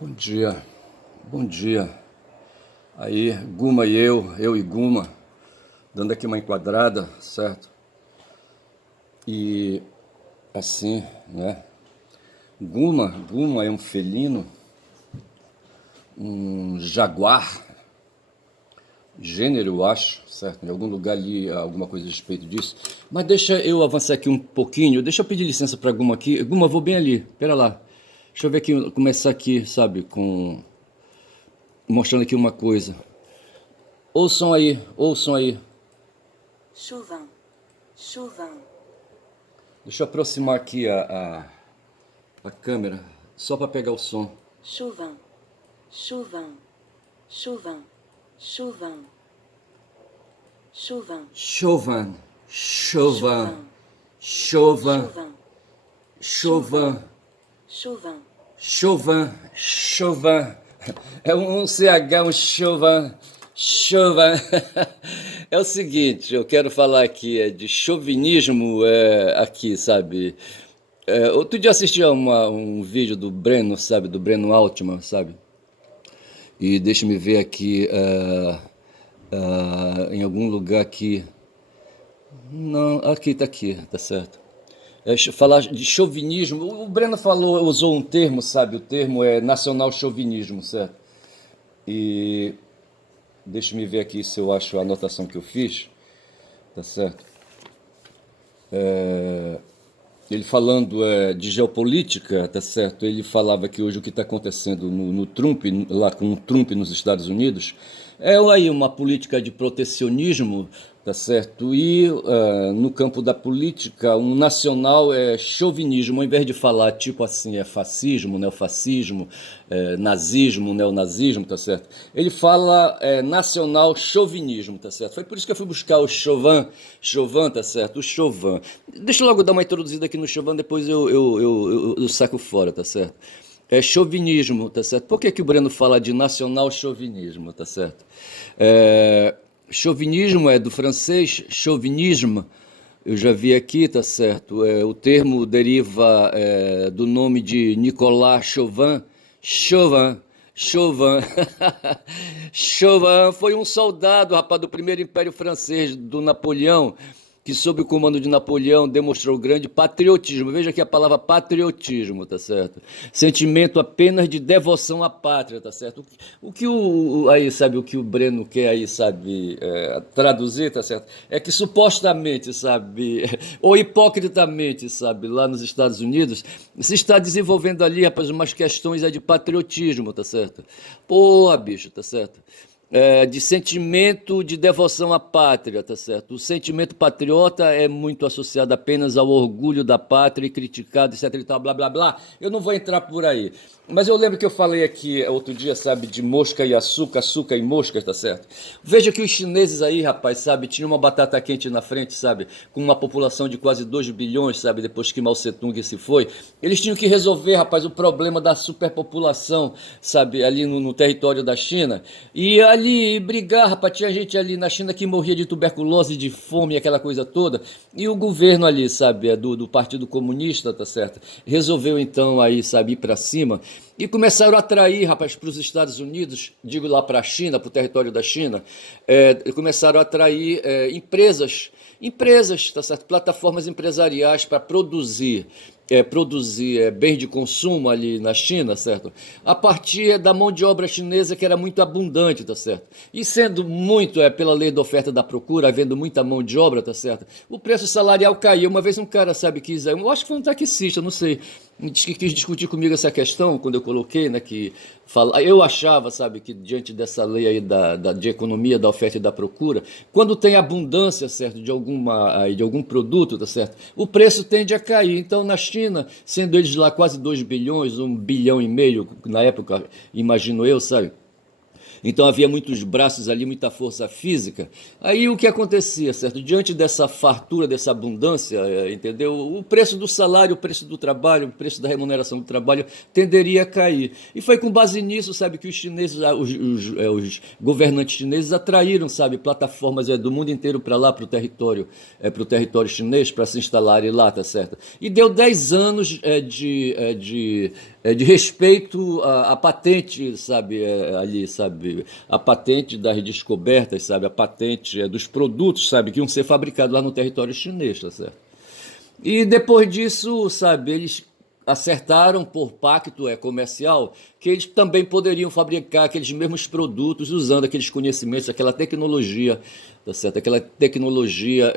Bom dia, bom dia. Aí, Guma e eu e Guma, dando aqui uma enquadrada, certo? E assim, né? Guma é um felino, um jaguar, gênero, eu acho, certo? Em algum lugar ali, alguma coisa a respeito disso. Mas deixa eu avançar aqui um pouquinho, deixa eu pedir licença para Guma aqui. Guma, vou bem ali, pera lá. Deixa eu ver aqui, começar aqui, sabe, mostrando aqui uma coisa. Ouçam aí, ouçam aí. Chauvin, Chauvin, Deixa eu aproximar aqui a câmera, só para pegar o som. Chauvin, Chauvin, Chauvin, Chauvin, Chauvin, Chauvin, Chauvin, Chauvin, Chauvin, Chauvin, Chauvin, Chauvin, Chauvin. É um CH, um Chauvin, Chauvin. É o seguinte, eu quero falar aqui de chauvinismo aqui, sabe? Outro dia assisti a um vídeo do Breno, sabe? Do Breno Altman, sabe? E deixa-me ver aqui em algum lugar aqui. Não, aqui, tá certo. Falar de chauvinismo. O Breno falou, usou um termo, sabe? O termo é nacional chauvinismo, certo? E deixa-me ver aqui se eu acho a anotação que eu fiz, tá certo? Ele falando de geopolítica, tá certo? Ele falava que hoje o que está acontecendo no Trump, lá com o Trump nos Estados Unidos, é aí uma política de protecionismo, tá certo? E no campo da política, um nacional chauvinismo, ao invés de falar tipo assim, fascismo, neofascismo, nazismo, neonazismo, tá certo? Ele fala nacional chauvinismo, tá certo? Foi por isso que eu fui buscar o Chauvin, tá certo? O Chauvin. Deixa eu logo dar uma introduzida aqui no Chauvin, depois eu saco fora, tá certo? Chauvinismo, tá certo? Por que o Breno fala de nacional chauvinismo, tá certo? Chauvinismo é do francês, chauvinisme, eu já vi aqui, tá certo? O termo deriva do nome de Nicolas Chauvin, Chauvin. Chauvin foi um soldado, rapaz, do primeiro Império Francês, do Napoleão, que sob o comando de Napoleão demonstrou grande patriotismo. Veja aqui a palavra patriotismo, tá certo? Sentimento apenas de devoção à pátria, tá certo? O que aí, sabe, o que o Breno quer aí, sabe, traduzir, tá certo? É que supostamente, sabe, ou hipocritamente, sabe, lá nos Estados Unidos, se está desenvolvendo ali, rapaz, umas questões de patriotismo, tá certo? Pô, bicho, tá certo? De sentimento de devoção à pátria, tá certo? O sentimento patriota é muito associado apenas ao orgulho da pátria e criticado, etc e tal, blá, blá, blá. Eu não vou entrar por aí. Mas eu lembro que eu falei aqui outro dia, sabe, de mosca e açúcar, açúcar e moscas, tá certo? Veja que os chineses aí, rapaz, sabe, tinham uma batata quente na frente, sabe, com uma população de quase 2 bilhões, sabe, depois que Mao Tse-tung se foi. Eles tinham que resolver, rapaz, o problema da superpopulação, sabe, ali no território da China. E ali brigar, rapaz, tinha gente ali na China que morria de tuberculose, de fome, aquela coisa toda. E o governo ali, sabe, do Partido Comunista, tá certo? Resolveu então aí, sabe, ir pra cima. E começaram a atrair, rapaz, para os Estados Unidos, digo lá para a China, para o território da China, começaram a atrair empresas, tá certo? Plataformas empresariais para produzir bens de consumo ali na China, certo? A partir da mão de obra chinesa que era muito abundante, tá certo? E sendo muito pela lei da oferta e da procura, havendo muita mão de obra, tá certo? O preço salarial caiu. Uma vez um cara, sabe, eu acho que foi um taxista, não sei, diz que quis discutir comigo essa questão quando eu coloquei, né, que eu achava, sabe, que diante dessa lei aí de economia da oferta e da procura, quando tem abundância, certo, de algum produto, tá certo, o preço tende a cair. Então, na China, sendo eles lá quase 2 bilhões, 1,5 bilhão na época, imagino eu, sabe, Então havia muitos braços ali, muita força física. Aí o que acontecia, certo? Diante dessa fartura, dessa abundância, entendeu? O preço do salário, o preço do trabalho, o preço da remuneração do trabalho tenderia a cair. E foi com base nisso, sabe, que os chineses, os governantes chineses atraíram, sabe, plataformas do mundo inteiro para lá, para o território chinês, para se instalarem lá, tá certo? E deu 10 anos de respeito à patente, sabe, ali, sabe, a patente das descobertas, sabe, a patente dos produtos, sabe, que iam ser fabricados lá no território chinês, tá certo? E depois disso, sabe, eles acertaram por pacto comercial que eles também poderiam fabricar aqueles mesmos produtos usando aqueles conhecimentos, aquela tecnologia, tá certo? Aquela tecnologia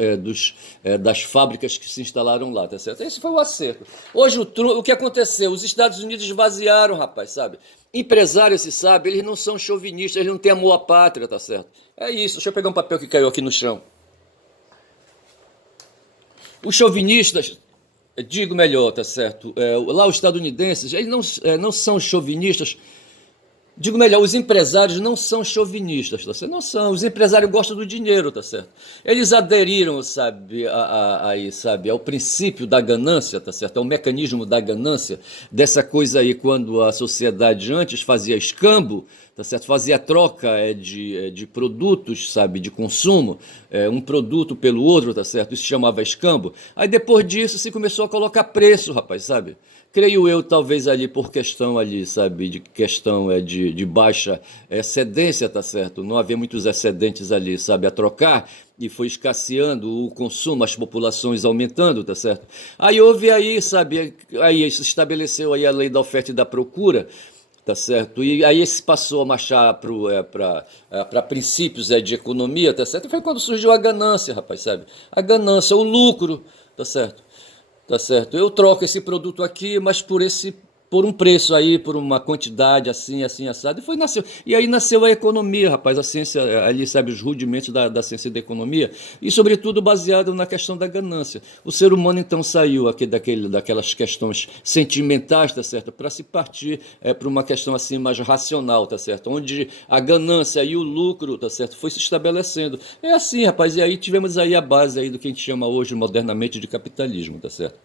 das fábricas que se instalaram lá, tá certo? Esse foi o acerto. Hoje o que aconteceu? Os Estados Unidos esvaziaram, rapaz, sabe? Empresários, se sabe, eles não são chauvinistas, eles não têm amor à pátria, tá certo? É isso. Deixa eu pegar um papel que caiu aqui no chão. Os chauvinistas, digo melhor, tá certo? Lá os estadunidenses, eles não são chauvinistas. Digo melhor, os empresários não são chauvinistas, tá certo? Não são. Os empresários gostam do dinheiro, tá certo? Eles aderiram, sabe, sabe, ao princípio da ganância, tá certo? Ao mecanismo da ganância, dessa coisa aí, quando a sociedade antes fazia escambo, tá certo? Fazia troca de produtos, sabe, de consumo, um produto pelo outro, tá certo? Isso se chamava escambo. Aí depois disso se começou a colocar preço, rapaz, sabe? Creio eu, talvez ali por questão ali, sabe, de questão de baixa excedência, tá certo? Não havia muitos excedentes ali, sabe, a trocar, e foi escasseando o consumo, as populações aumentando, tá certo? Aí houve aí, sabe, aí se estabeleceu aí a lei da oferta e da procura, tá certo? E aí se passou a marchar para princípios de economia, tá certo? E foi quando surgiu a ganância, rapaz, sabe? A ganância, o lucro, tá certo? Tá certo? Eu troco esse produto aqui, mas por um preço aí, por uma quantidade assim, assim, assado. E aí nasceu a economia, rapaz, a ciência, ali, sabe, os rudimentos da ciência da economia, e sobretudo baseado na questão da ganância. O ser humano então saiu aqui daquelas questões sentimentais, tá certo? Para se partir para uma questão assim mais racional, tá certo? Onde a ganância e o lucro, tá certo? Foi se estabelecendo. É assim, rapaz, e aí tivemos aí a base aí do que a gente chama hoje modernamente de capitalismo, tá certo?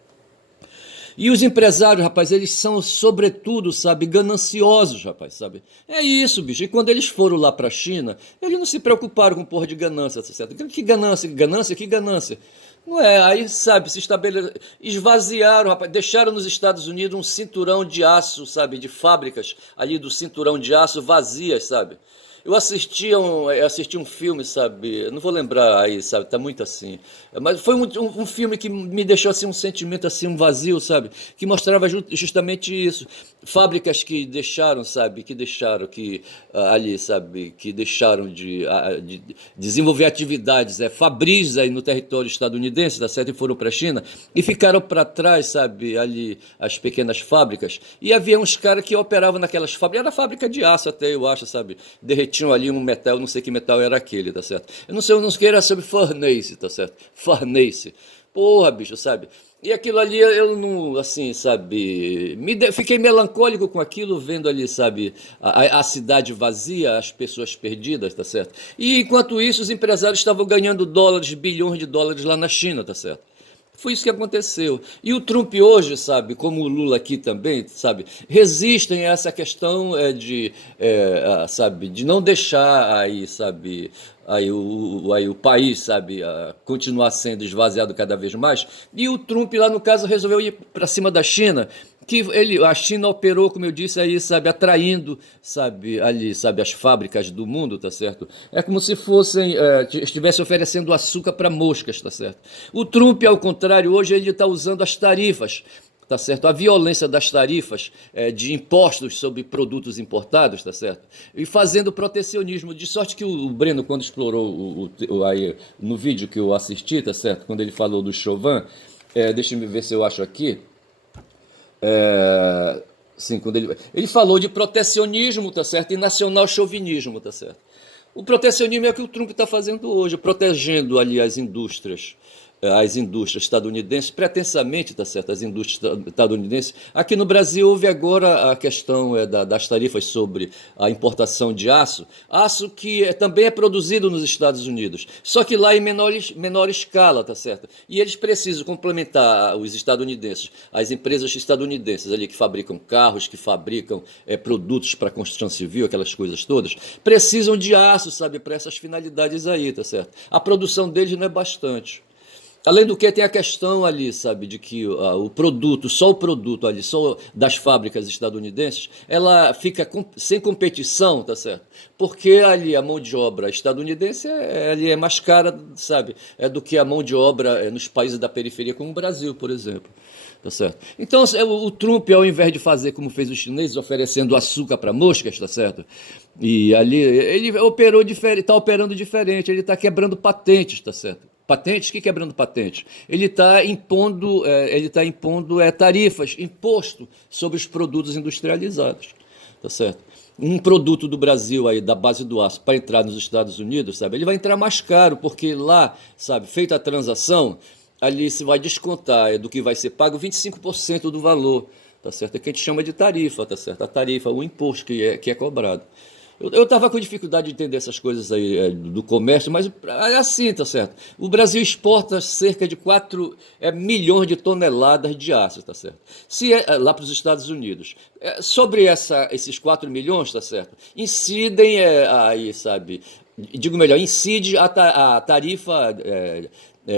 E os empresários, rapaz, eles são, sobretudo, sabe, gananciosos, rapaz, sabe? É isso, bicho. E quando eles foram lá para a China, eles não se preocuparam com porra de ganância, tá certo? Que ganância, que ganância, que ganância. Não é, aí, sabe, esvaziaram, rapaz, deixaram nos Estados Unidos um cinturão de aço, sabe, de fábricas ali do cinturão de aço vazias, sabe? Eu assisti um filme, sabe? Eu não vou lembrar aí, sabe? Tá muito assim. Mas foi um filme que me deixou assim um sentimento assim, um vazio, sabe? Que mostrava justamente isso. Fábricas que deixaram, sabe? Ali, sabe? Que deixaram de desenvolver atividades, fabris aí no território estadunidense, tá certo? E foram para a China e ficaram para trás, sabe? Ali as pequenas fábricas. E havia uns caras que operavam naquelas fábricas. Era fábrica de aço até, eu acho, sabe? Derretiam ali um metal, eu não sei que metal era aquele, tá certo? Eu não sei que era sobre furnace, tá certo? Furnace. Porra, bicho, sabe? E aquilo ali eu não, assim, sabe, fiquei melancólico com aquilo, vendo ali, sabe, a cidade vazia, as pessoas perdidas, tá certo? E enquanto isso, os empresários estavam ganhando dólares, bilhões de dólares lá na China, tá certo? Foi isso que aconteceu. E o Trump hoje, sabe, como o Lula aqui também, sabe, resistem a essa questão sabe, de não deixar aí, sabe, aí o país, sabe, continuar sendo esvaziado cada vez mais. E o Trump lá no caso resolveu ir para cima da China, que a China operou, como eu disse aí, sabe, atraindo, sabe, ali, sabe, as fábricas do mundo, tá certo? É como se estivesse oferecendo açúcar para moscas, tá certo? O Trump, ao contrário, hoje ele está usando as tarifas, tá certo? A violência das tarifas de impostos sobre produtos importados, tá certo? E fazendo protecionismo, de sorte que o Breno, quando explorou aí, no vídeo que eu assisti, tá certo? Quando ele falou do Chauvin, deixa eu ver se eu acho aqui, sim, quando ele falou de protecionismo, tá certo? E nacional-chauvinismo, tá certo? O protecionismo é o que o Trump está fazendo hoje, protegendo ali as indústrias as indústrias estadunidenses, pretensamente, tá certo, as indústrias estadunidenses. Aqui no Brasil houve agora a questão das tarifas sobre a importação de aço, aço que também é produzido nos Estados Unidos, só que lá em menor escala, tá certo? E eles precisam complementar os estadunidenses, as empresas estadunidenses ali que fabricam carros, que fabricam produtos para construção civil, aquelas coisas todas, precisam de aço, sabe, para essas finalidades aí, tá certo? A produção deles não é bastante. Além do que, tem a questão ali, sabe, de que o produto, só o produto ali, só das fábricas estadunidenses, ela fica sem competição, tá certo? Porque ali a mão de obra estadunidense ali é mais cara, sabe, do que a mão de obra nos países da periferia, como o Brasil, por exemplo. Tá certo? Então, o Trump, ao invés de fazer como fez os chineses, oferecendo açúcar para moscas, tá certo? E ali ele operou diferente, está operando diferente, ele está quebrando patentes, tá certo? Patentes? Que quebrando patentes? Ele está impondo, tarifas, imposto sobre os produtos industrializados, tá certo? Um produto do Brasil aí, da base do aço, para entrar nos Estados Unidos, sabe? Ele vai entrar mais caro, porque lá, sabe, feita a transação, ali se vai descontar do que vai ser pago 25% do valor, tá certo? É que a gente chama de tarifa, tá certo? A tarifa, o imposto que é cobrado. Eu estava com dificuldade de entender essas coisas aí do comércio, mas é assim, tá certo? O Brasil exporta cerca de 4 milhões de toneladas de aço, tá certo? Lá para os Estados Unidos. Sobre esses 4 milhões, tá certo? Incidem aí, sabe? Digo melhor, incide a tarifa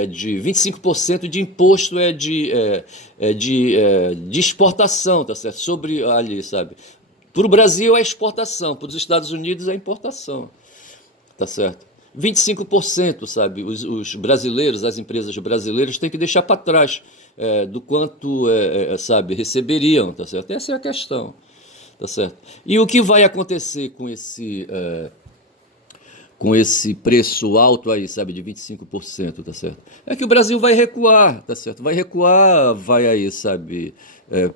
de 25% de imposto de exportação, tá certo? Sobre ali, sabe? Para o Brasil é exportação, para os Estados Unidos é importação, tá certo? 25%, sabe, os brasileiros, as empresas brasileiras têm que deixar para trás do quanto, sabe, receberiam, tá certo? Essa é a questão, tá certo? E o que vai acontecer com esse preço alto aí, sabe, de 25%, tá certo? É que o Brasil vai recuar, tá certo? Vai recuar, vai aí, sabe,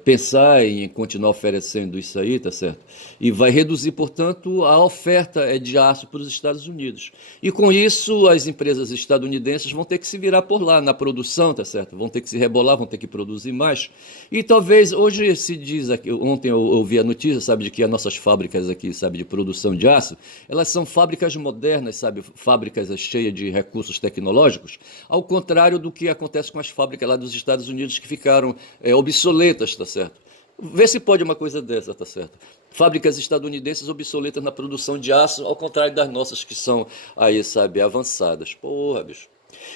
pensar em continuar oferecendo isso aí, tá certo? E vai reduzir, portanto, a oferta de aço para os Estados Unidos. E com isso, as empresas estadunidenses vão ter que se virar por lá, na produção, tá certo? Vão ter que se rebolar, vão ter que produzir mais. E talvez, hoje se diz, aqui, ontem eu ouvi a notícia, sabe, de que as nossas fábricas aqui, sabe, de produção de aço, elas são fábricas modernas, sabe, fábricas cheias de recursos tecnológicos, ao contrário do que acontece com as fábricas lá dos Estados Unidos que ficaram obsoletas, tá certo? Vê se pode uma coisa dessa, tá certo? Fábricas estadunidenses obsoletas na produção de aço, ao contrário das nossas que são aí, sabe, avançadas. Porra, bicho.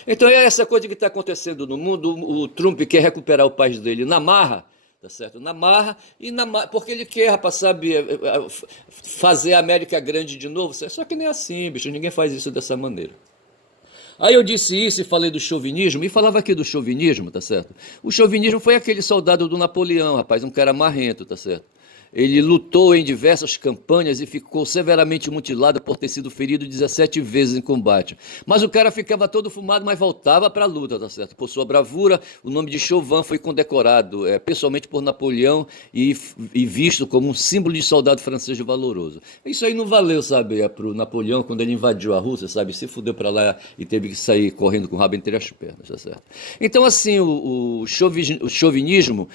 Então é essa coisa que está acontecendo no mundo. O Trump quer recuperar o país dele na marra, tá certo? Na marra, porque ele quer, rapaz, sabe, fazer a América grande de novo. Só que nem assim, bicho, ninguém faz isso dessa maneira. Aí eu disse isso e falei do chauvinismo, e falava aqui do chauvinismo, tá certo? O chauvinismo foi aquele soldado do Napoleão, rapaz, um cara marrento, tá certo? Ele lutou em diversas campanhas e ficou severamente mutilado por ter sido ferido 17 vezes em combate. Mas o cara ficava todo fumado, mas voltava para a luta, tá certo? Por sua bravura, o nome de Chauvin foi condecorado pessoalmente por Napoleão e visto como um símbolo de soldado francês valoroso. Isso aí não valeu, sabe, para o Napoleão, quando ele invadiu a Rússia, sabe, se fudeu para lá e teve que sair correndo com o rabo entre as pernas, tá certo? Então, assim, o chauvinismo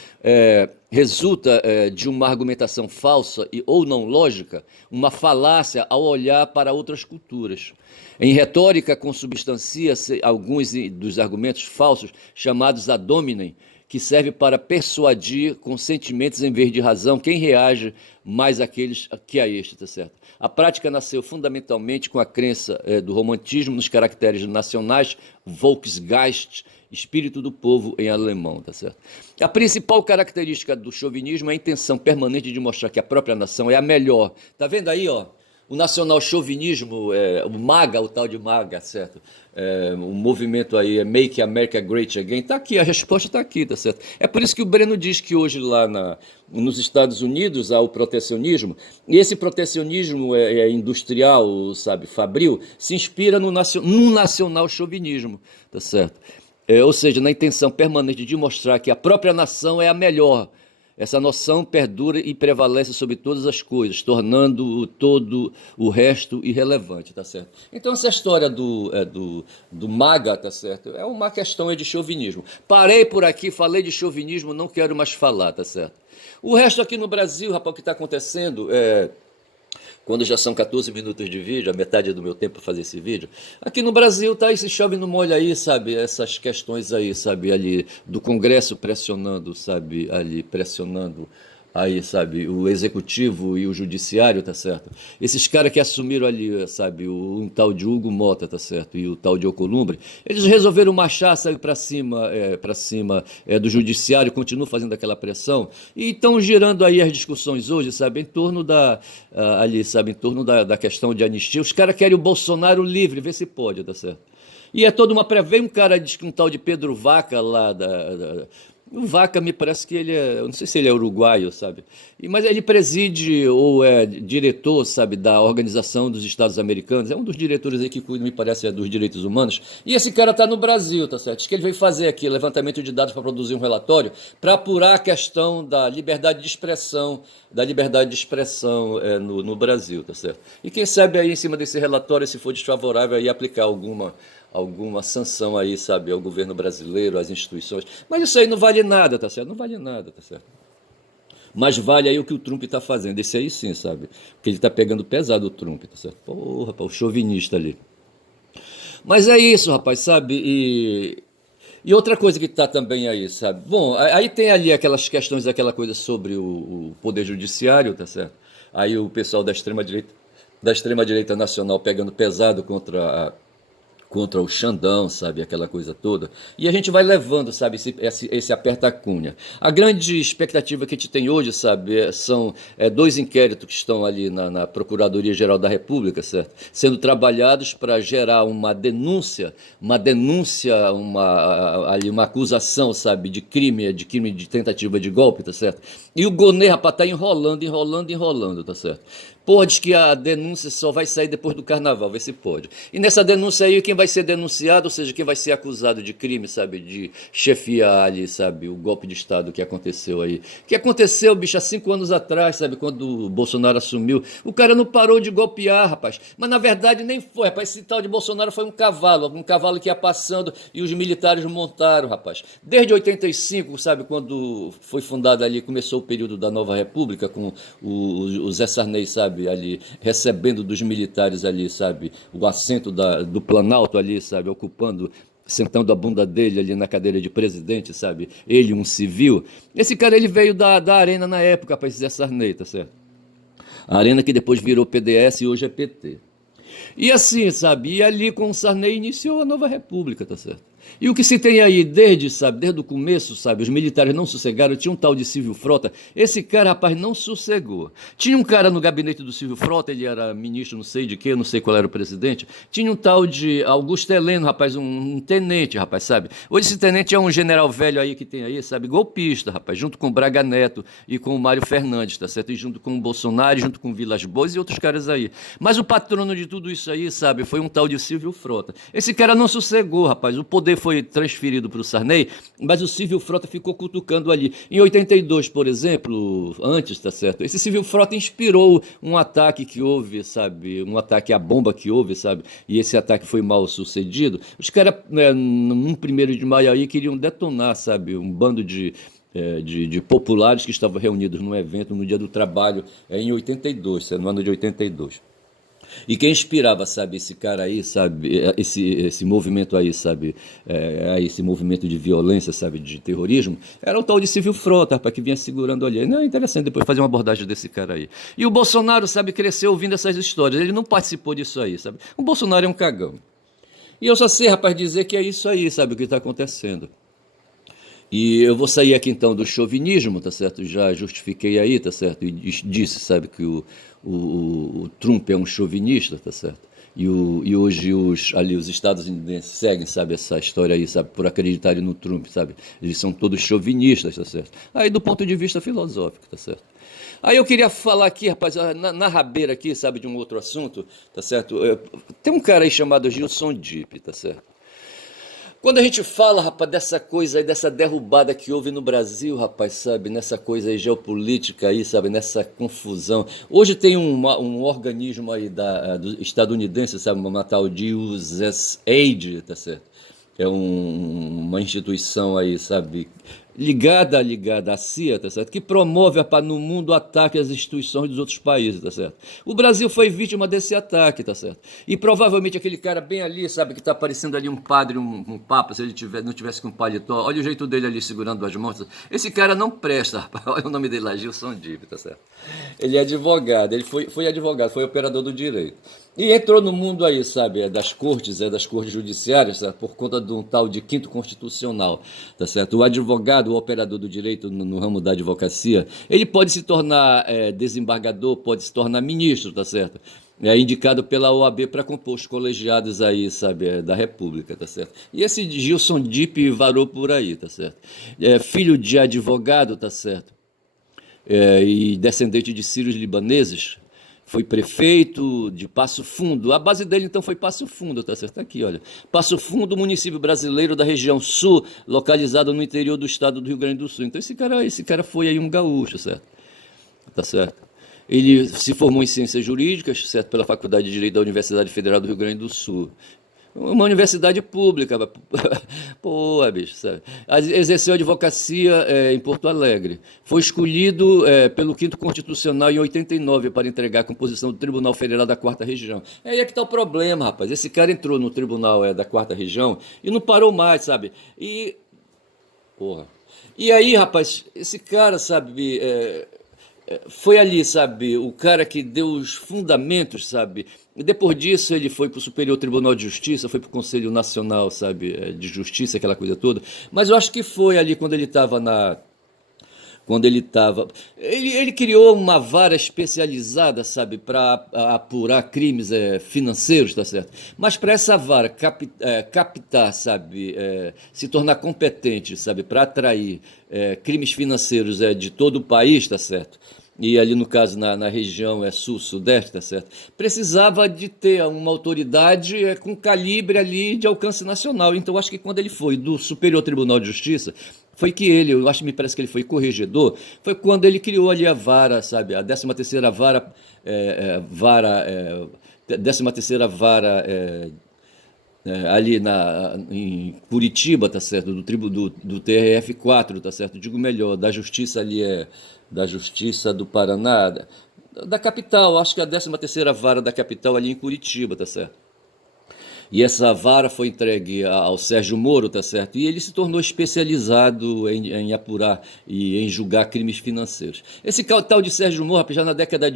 resulta de uma argumentação falsa ou não lógica, uma falácia ao olhar para outras culturas. Em retórica, consubstancia-se alguns dos argumentos falsos chamados ad hominem, que serve para persuadir com sentimentos em vez de razão quem reage mais àqueles que a este, tá certo? A prática nasceu fundamentalmente com a crença do romantismo nos caracteres nacionais, Volksgeist, espírito do povo em alemão, tá certo? A principal característica do chauvinismo é a intenção permanente de mostrar que a própria nação é a melhor. Tá vendo aí, ó? O nacional chauvinismo, o MAGA, o tal de MAGA, certo? O movimento aí é Make America Great Again, tá aqui, a resposta está aqui, tá certo? É por isso que o Breno diz que hoje lá nos Estados Unidos há o protecionismo, e esse protecionismo industrial, sabe, fabril, se inspira no nacional chauvinismo, tá certo? Ou seja, na intenção permanente de mostrar que a própria nação é a melhor, Essa noção perdura e prevalece sobre todas as coisas, tornando todo o resto irrelevante, tá certo? Então essa história do MAGA, tá certo? É uma questão de chauvinismo. Parei por aqui, falei de chauvinismo, não quero mais falar, tá certo? O resto aqui no Brasil, rapaz, o que está acontecendo quando já são 14 minutos de vídeo, a metade do meu tempo para fazer esse vídeo, aqui no Brasil tá esse chove no molho aí, sabe, essas questões aí, sabe, ali do Congresso pressionando, sabe, ali pressionando aí, sabe, o executivo e o judiciário, tá certo? Esses caras que assumiram ali, sabe, um tal de Hugo Mota, tá certo, e o tal de Alcolumbre, eles resolveram marchar, sabe, para cima do judiciário, continuam fazendo aquela pressão, e estão girando aí as discussões hoje, sabe, em torno ali, sabe, em torno da questão de anistia. Os caras querem o Bolsonaro livre, vê se pode, tá certo? E é toda uma Vem um cara, diz que um tal de Pedro Vaca lá o Vaca me parece que ele eu não sei se ele é uruguaio, sabe? Mas ele preside ou é diretor, sabe, da Organização dos Estados Americanos. É um dos diretores aí que cuida, me parece, dos direitos humanos. E esse cara está no Brasil, tá certo? Diz que ele veio fazer aqui levantamento de dados para produzir um relatório para apurar a questão da liberdade de expressão, no Brasil, tá certo? E quem sabe aí em cima desse relatório, se for desfavorável, aí aplicar alguma sanção aí, sabe, ao governo brasileiro, às instituições. Mas isso aí não vale nada, tá certo? Não vale nada, tá certo? Mas vale aí o que o Trump está fazendo. Esse aí sim, sabe? Porque ele está pegando pesado o Trump, tá certo? Porra, o chauvinista ali. Mas é isso, rapaz, sabe? E outra coisa que está também aí, sabe? Bom, aí tem ali aquelas questões, aquela coisa sobre o poder judiciário, tá certo? Aí o pessoal da extrema-direita nacional pegando pesado contra o Xandão, sabe, aquela coisa toda. E a gente vai levando, sabe, esse aperta-cunha. A grande expectativa que a gente tem hoje, sabe, são dois inquéritos que estão ali na Procuradoria-Geral da República, certo? Sendo trabalhados para gerar uma denúncia, uma acusação, sabe, de crime de tentativa de golpe, tá certo? E o Gonê, rapaz, tá enrolando, tá certo? Porra, diz que a denúncia só vai sair depois do carnaval, vê se pode. E nessa denúncia aí, quem vai ser denunciado, ou seja, quem vai ser acusado de crime, sabe, de chefiar ali, sabe, o golpe de Estado que aconteceu aí. Que aconteceu, bicho, há 5 anos atrás, sabe, quando o Bolsonaro assumiu. O cara não parou de golpear, rapaz. Mas na verdade nem foi, rapaz. Esse tal de Bolsonaro foi um cavalo que ia passando e os militares montaram, rapaz. Desde 85, sabe, quando foi fundado ali, começou o período da Nova República, com o Zé Sarney, sabe, ali, recebendo dos militares ali, sabe, o assento do Planalto ali, sabe, sentando a bunda dele ali na cadeira de presidente, sabe, ele um civil. Esse cara, ele veio da Arena na época, para esse Zé Sarney, tá certo? A Arena que depois virou PDS e hoje é PT. E assim, sabe, e ali com o Sarney iniciou a Nova República, tá certo? E o que se tem aí desde o começo, sabe, os militares não sossegaram, tinha um tal de Silvio Frota, esse cara, rapaz, não sossegou. Tinha um cara no gabinete do Silvio Frota, ele era ministro não sei de quê, não sei qual era o presidente, tinha um tal de Augusto Heleno, rapaz, um tenente, rapaz, sabe? Hoje esse tenente é um general velho aí que tem aí, sabe, golpista, rapaz, junto com o Braga Neto e com o Mário Fernandes, tá certo? E junto com o Bolsonaro, junto com o Vilas Boas e outros caras aí. Mas o patrono de tudo isso aí, sabe, foi um tal de Silvio Frota. Esse cara não sossegou, rapaz, o poder foi transferido para o Sarney, mas o Silvio Frota ficou cutucando ali. Em 82, por exemplo, antes, tá certo? Esse Silvio Frota inspirou um ataque que houve, sabe? Um ataque à bomba que houve, sabe? E esse ataque foi mal sucedido. Os caras, num 1º de maio aí, queriam detonar, sabe? Um bando de populares que estavam reunidos num evento no Dia do Trabalho, em 82, no ano de 82. E quem inspirava, sabe, esse cara aí, sabe, esse movimento aí, sabe, esse movimento de violência, sabe, de terrorismo, era o tal de Silvio Frota, rapaz, que vinha segurando ali. Não, é interessante depois fazer uma abordagem desse cara aí. E o Bolsonaro, sabe, cresceu ouvindo essas histórias, ele não participou disso aí, sabe. O Bolsonaro é um cagão. E eu só sei, rapaz, dizer que é isso aí, sabe, o que está acontecendo. E eu vou sair aqui então do chauvinismo, tá certo? Já justifiquei aí, tá certo? E disse, sabe, que o Trump é um chauvinista, tá certo? E hoje os estadunidenses seguem, sabe, essa história aí, sabe, por acreditarem no Trump, sabe? Eles são todos chauvinistas, tá certo? Aí do ponto de vista filosófico, tá certo? Aí eu queria falar aqui, rapaz, na rabeira aqui, sabe, de um outro assunto, tá certo? Tem um cara aí chamado Gilson Dipp, tá certo? Quando a gente fala, rapaz, dessa coisa aí, dessa derrubada que houve no Brasil, rapaz, sabe, nessa coisa aí geopolítica aí, sabe, nessa confusão. Hoje tem um organismo aí do estadunidense, sabe, uma tal de USAID, tá certo? É uma instituição aí, sabe, ligada à CIA, tá certo? Que promove, rapaz, no mundo o ataque às instituições dos outros países, tá certo? O Brasil foi vítima desse ataque, tá certo? E provavelmente aquele cara bem ali, sabe, que tá parecendo ali um padre, um papa, se ele não tivesse com paletó, olha o jeito dele ali segurando as mãos. Esse cara não presta, rapaz. Olha o nome dele lá, Gilson Dib, tá certo? Ele é advogado, ele foi advogado, foi operador do direito. E entrou no mundo aí, sabe, das cortes judiciárias, sabe, por conta de um tal de quinto constitucional, tá certo? O advogado, o operador do direito no ramo da advocacia, ele pode se tornar desembargador, pode se tornar ministro, tá certo? É indicado pela OAB para compor os colegiados aí, sabe, da República, tá certo? E esse Gilson Dipp varou por aí, tá certo? É filho de advogado, tá certo? E descendente de sírios libaneses, foi prefeito de Passo Fundo. A base dele, então, foi Passo Fundo, tá certo? Tá aqui, olha. Passo Fundo, município brasileiro da região sul, localizado no interior do estado do Rio Grande do Sul. Então, esse cara foi aí um gaúcho, certo? Tá certo? Ele se formou em Ciências Jurídicas, certo? Pela Faculdade de Direito da Universidade Federal do Rio Grande do Sul. Uma universidade pública, pô, bicho, sabe? Exerceu advocacia em Porto Alegre. Foi escolhido pelo Quinto Constitucional em 89 para entregar a composição do Tribunal Federal da Quarta Região. Aí é que está o problema, rapaz. Esse cara entrou no Tribunal da Quarta Região e não parou mais, sabe? Porra. E aí, rapaz, esse cara, sabe, foi ali, sabe, o cara que deu os fundamentos, sabe? E depois disso ele foi para o Superior Tribunal de Justiça, foi para o Conselho Nacional, sabe, de Justiça, aquela coisa toda. Mas eu acho que foi ali quando ele estava quando ele estava. Ele criou uma vara especializada, sabe, para apurar crimes financeiros, tá certo? Mas para essa vara captar, sabe, se tornar competente, sabe, para atrair crimes financeiros de todo o país, tá certo? E ali no caso na região sul-sudeste, tá certo? Precisava de ter uma autoridade com calibre ali de alcance nacional. Então acho que quando ele foi do Superior Tribunal de Justiça, foi que eu acho que me parece que ele foi corregedor, foi quando ele criou ali a vara, sabe, a 13ª vara, 13ª vara ali em Curitiba, tá certo, do TRF4, tá certo, digo melhor, da Justiça ali da Justiça do Paraná, da capital, acho que a 13ª vara da capital ali em Curitiba, tá certo? E essa vara foi entregue ao Sérgio Moro, tá certo? E ele se tornou especializado em apurar e em julgar crimes financeiros. Esse tal de Sérgio Moro, já na década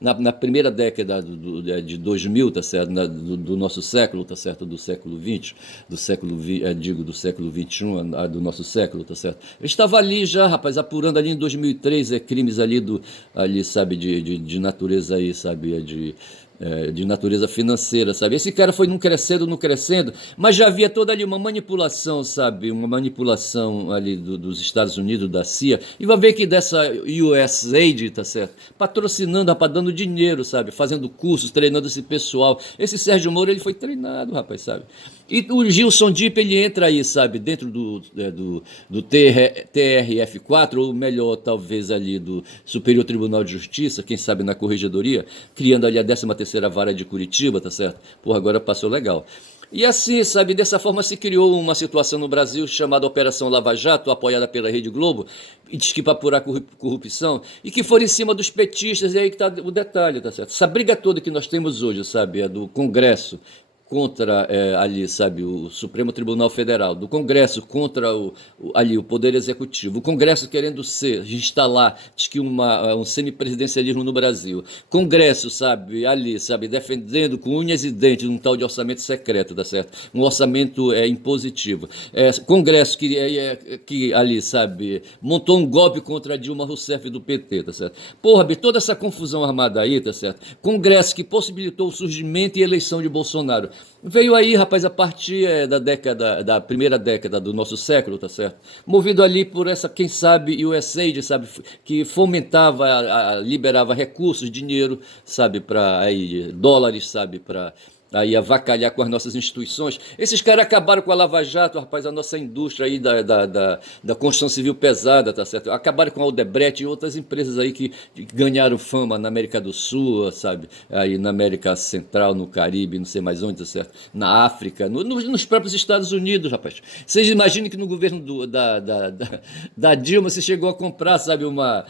na primeira década de 2000, tá certo? Do nosso século, tá certo? Do século XX, do século XXI, do nosso século, tá certo? Ele estava ali já, rapaz, apurando ali em 2003 crimes ali, sabe, de natureza aí, sabe, de natureza financeira, sabe? Esse cara foi não crescendo, mas já havia toda ali uma manipulação, sabe? Uma manipulação ali dos Estados Unidos, da CIA, e vai ver que dessa USAID, tá certo? Patrocinando, rapaz, dando dinheiro, sabe? Fazendo cursos, treinando esse pessoal. Esse Sérgio Moro, ele foi treinado, rapaz, sabe? E o Gilson Dipp, ele entra aí, sabe, dentro do TRF4, ou melhor, talvez ali do Superior Tribunal de Justiça, quem sabe na Corregedoria, criando ali a 13ª vara de Curitiba, tá certo? Porra, agora passou legal. E assim, sabe, dessa forma se criou uma situação no Brasil chamada Operação Lava Jato, apoiada pela Rede Globo, e diz que para apurar corrupção, e que foram em cima dos petistas, e aí que está o detalhe, tá certo? Essa briga toda que nós temos hoje, sabe, é do Congresso contra ali, sabe, o Supremo Tribunal Federal, do Congresso contra ali o Poder Executivo, o Congresso querendo instalar, diz que um semipresidencialismo no Brasil, Congresso, sabe, ali, sabe, defendendo com unhas e dentes um tal de orçamento secreto, tá certo? Um orçamento impositivo. Congresso que ali, sabe, montou um golpe contra Dilma Rousseff do PT, tá certo? Porra, toda essa confusão armada aí, tá certo? Congresso que possibilitou o surgimento e eleição de Bolsonaro. Veio aí, rapaz, a partir da primeira década do nosso século, tá certo? Movido ali por essa, quem sabe, USAID, sabe, que fomentava, liberava recursos, dinheiro, sabe, para dólares, sabe, para aí avacalhar com as nossas instituições. Esses caras acabaram com a Lava Jato, rapaz, a nossa indústria aí da construção civil pesada, tá certo? Acabaram com a Odebrecht e outras empresas aí que ganharam fama na América do Sul, sabe? Aí na América Central, no Caribe, não sei mais onde, tá certo? Na África, nos próprios Estados Unidos, rapaz. Vocês imaginem que no governo da Dilma se chegou a comprar, sabe, uma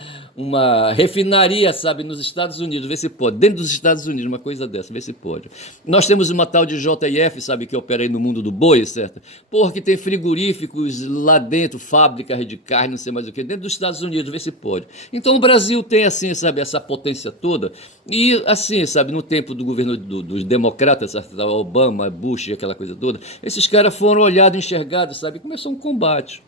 refinaria, sabe, nos Estados Unidos, vê se pode. Dentro dos Estados Unidos, uma coisa dessa, vê se pode. Nós temos uma tal de JF, sabe, que opera aí no mundo do boi, certo? Porra, que tem frigoríficos lá dentro, fábricas de carne, não sei mais o que, dentro dos Estados Unidos, vê se pode. Então o Brasil tem, assim, sabe, essa potência toda. E, assim, sabe, no tempo do governo dos democratas, certo? Obama, Bush e aquela coisa toda, esses caras foram olhados, enxergados, sabe, e começou um combate.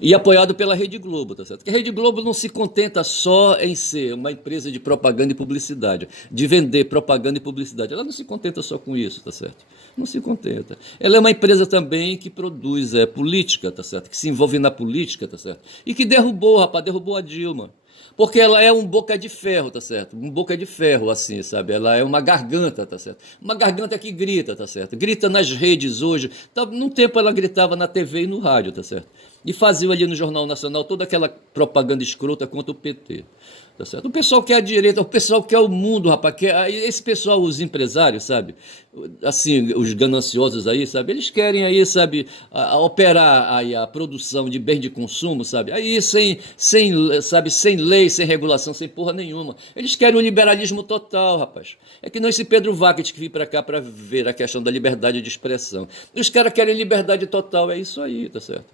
E apoiado pela Rede Globo, tá certo? Porque a Rede Globo não se contenta só em ser uma empresa de propaganda e publicidade, de vender propaganda e publicidade. Ela não se contenta só com isso, tá certo? Não se contenta. Ela é uma empresa também que produz política, tá certo? Que se envolve na política, tá certo? E que derrubou, rapaz, derrubou a Dilma. Porque ela é um boca de ferro, tá certo? Um boca de ferro, assim, sabe? Ela é uma garganta, tá certo? Uma garganta que grita, tá certo? Grita nas redes hoje. Num tempo ela gritava na TV e no rádio, tá certo? E fazia ali no Jornal Nacional toda aquela propaganda escrota contra o PT. Tá certo? O pessoal quer a direita, o pessoal quer o mundo, rapaz. Esse pessoal, os empresários, sabe? Assim, os gananciosos aí, sabe? Eles querem aí, sabe, operar aí a produção de bens de consumo, sabe? Aí sabe, sem lei, sem regulação, sem porra nenhuma. Eles querem um liberalismo total, rapaz. É que não esse Pedro Vaquet que veio pra cá pra ver a questão da liberdade de expressão. Os caras querem liberdade total, é isso aí, tá certo?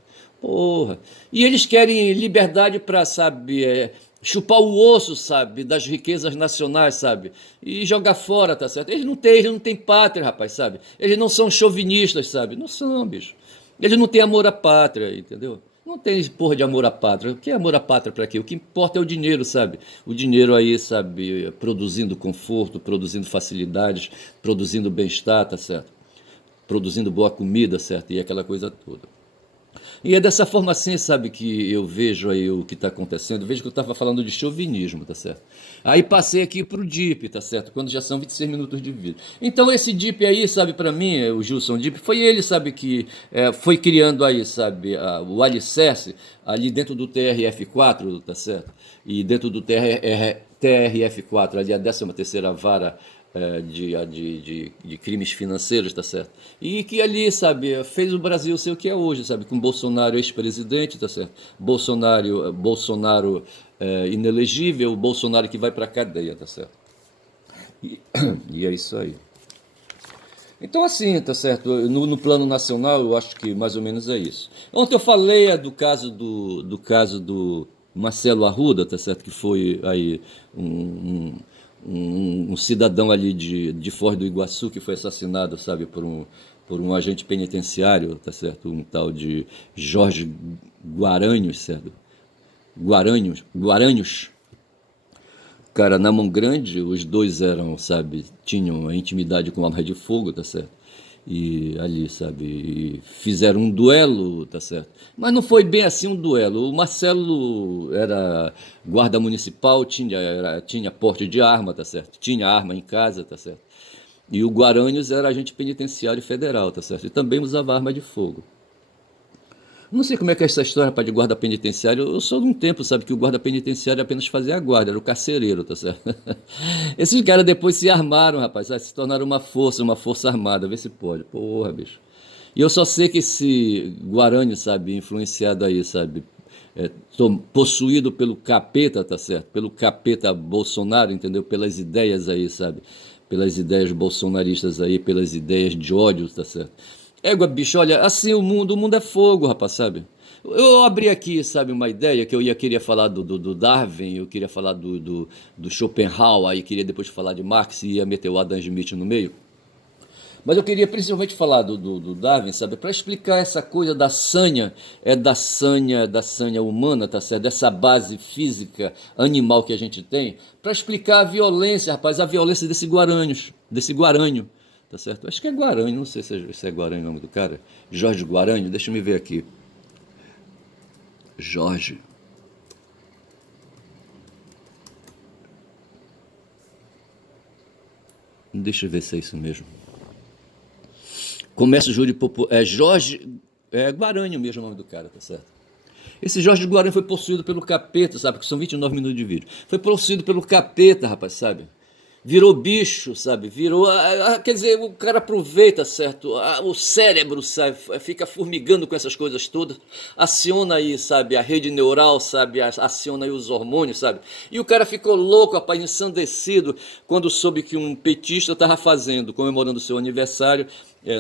Porra. E eles querem liberdade para, sabe, chupar o osso, sabe, das riquezas nacionais, sabe, e jogar fora, tá certo? Eles não têm pátria, rapaz, sabe? Eles não são chauvinistas, sabe? Não são, bicho. Eles não têm amor à pátria, entendeu? Não tem porra de amor à pátria. O que é amor à pátria para quê? O que importa é o dinheiro, sabe? O dinheiro aí, sabe, produzindo conforto, produzindo facilidades, produzindo bem-estar, tá certo? Produzindo boa comida, certo? E aquela coisa toda. E é dessa forma assim, sabe, que eu vejo aí o que está acontecendo. Vejo que eu estava falando de chauvinismo, tá certo? Aí passei aqui para o DIP, tá certo? Quando já são 26 minutos de vídeo. Então esse DIP aí, sabe, para mim, o Gilson DIP, foi ele, sabe, que foi criando aí, sabe, o alicerce ali dentro do TRF4, tá certo? E dentro do TRF4, ali a 13ª vara de crimes financeiros, tá certo? E que ali, sabe, fez o Brasil ser o que é hoje, sabe? Com Bolsonaro ex-presidente, tá certo? Bolsonaro inelegível, Bolsonaro que vai pra cadeia, tá certo? E, e é isso aí. Então, assim, tá certo? No plano nacional, eu acho que mais ou menos é isso. Ontem eu falei do caso do Marcelo Arruda, tá certo? Que foi aí um cidadão ali de Foz do Iguaçu que foi assassinado, sabe, por um agente penitenciário, tá certo? Um tal de Jorge Guaranhos, certo? Guaranhos, cara, na mão grande, os dois eram, sabe, tinham a intimidade com arma de fogo, tá certo? E ali, sabe, e fizeram um duelo, tá certo? Mas não foi bem assim um duelo. O Marcelo era guarda municipal, tinha porte de arma, tá certo? Tinha arma em casa, tá certo? E o Guaranhos era agente penitenciário federal, tá certo? E também usava arma de fogo. Não sei como é que é essa história, rapaz, de guarda penitenciário. Eu sou de um tempo, sabe, que o guarda penitenciário apenas fazia a guarda, era o carcereiro, tá certo? Esses caras depois se armaram, rapaz, se tornaram uma força armada, vê se pode. Porra, bicho. E eu só sei que esse Guarani, sabe, influenciado aí, sabe, possuído pelo capeta, tá certo? Pelo capeta Bolsonaro, entendeu? Pelas ideias aí, sabe? Pelas ideias bolsonaristas aí, pelas ideias de ódio, tá certo? Égua, bicho, olha, assim o mundo é fogo, rapaz, sabe? Eu abri aqui, sabe, uma ideia que queria falar do Darwin, eu queria falar do Schopenhauer, aí queria depois falar de Marx e ia meter o Adam Smith no meio. Mas eu queria principalmente falar do Darwin, sabe, para explicar essa coisa da sanha humana, tá certo? Dessa base física animal que a gente tem, para explicar a violência, rapaz, a violência desse guarânio, tá certo? Acho que é Guarani, não sei se é Guarani o nome do cara. Jorge Guarani, deixa eu me ver aqui. Jorge. Deixa eu ver se é isso mesmo. Comércio Júri Popular. É Jorge. É Guarani mesmo o nome do cara, tá certo? Esse Jorge Guarani foi possuído pelo capeta, sabe? Que são 29 minutos de vídeo. Foi possuído pelo capeta, rapaz, sabe? Virou bicho, sabe? Virou. Quer dizer, o cara aproveita, certo? O cérebro, sabe? Fica formigando com essas coisas todas. Aciona aí, sabe? A rede neural, sabe? Aciona aí os hormônios, sabe? E o cara ficou louco, rapaz, ensandecido, quando soube que um petista estava fazendo, comemorando seu aniversário.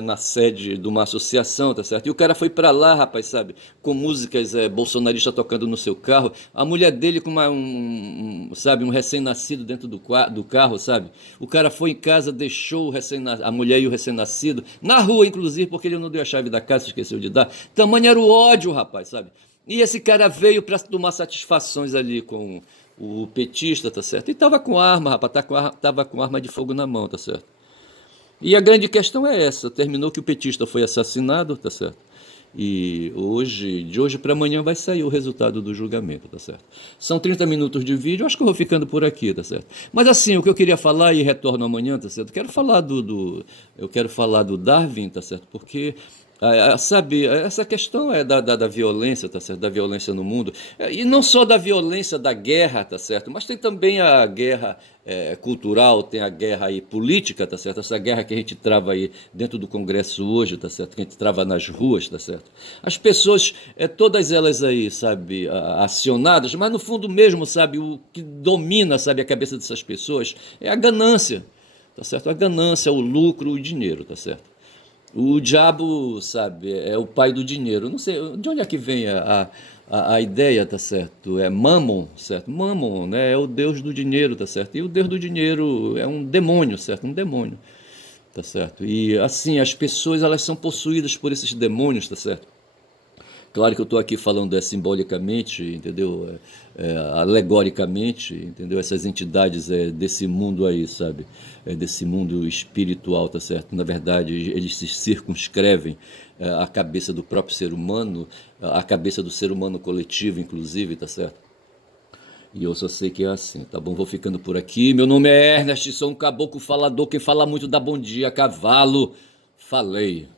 Na sede de uma associação, tá certo? E o cara foi para lá, rapaz, sabe? Com músicas bolsonaristas tocando no seu carro. A mulher dele com sabe, um recém-nascido dentro do carro, sabe? O cara foi em casa, deixou a mulher e o recém-nascido, na rua, inclusive, porque ele não deu a chave da casa, esqueceu de dar. Tamanho era o ódio, rapaz, sabe? E esse cara veio para tomar satisfações ali com o petista, tá certo? E tava com arma, rapaz, tava com arma de fogo na mão, tá certo? E a grande questão é essa, terminou que o petista foi assassinado, tá certo? E de hoje para amanhã vai sair o resultado do julgamento, tá certo? São 30 minutos de vídeo, acho que eu vou ficando por aqui, tá certo? Mas assim, o que eu queria falar, e retorno amanhã, tá certo? Eu quero falar do Darwin, tá certo? Porque sabe, essa questão é da violência, tá certo? Da violência no mundo. E não só da violência da guerra, tá certo? Mas tem também a guerra cultural, tem a guerra aí política, tá certo? Essa guerra que a gente trava aí dentro do Congresso hoje, tá certo? Que a gente trava nas ruas, tá certo? As pessoas, todas elas aí, sabe, acionadas, mas no fundo mesmo, sabe, o que domina, sabe, a cabeça dessas pessoas é a ganância, tá certo? A ganância, o lucro, o dinheiro, tá certo? O diabo, sabe, é o pai do dinheiro. Não sei de onde é que vem a ideia, tá certo? É Mammon, certo? Mammon, né? É o deus do dinheiro, tá certo? E o deus do dinheiro é um demônio, certo? Um demônio, tá certo? E assim, as pessoas, elas são possuídas por esses demônios, tá certo? Claro que eu estou aqui falando simbolicamente, entendeu? Alegoricamente, entendeu? Essas entidades desse mundo aí, sabe? Desse mundo espiritual, tá certo? Na verdade, eles se circunscrevem à cabeça do próprio ser humano, à cabeça do ser humano coletivo, inclusive, tá certo? E eu só sei que é assim, tá bom? Vou ficando por aqui. Meu nome é Ernest, sou um caboclo falador, quem fala muito dá bom dia, cavalo. Falei.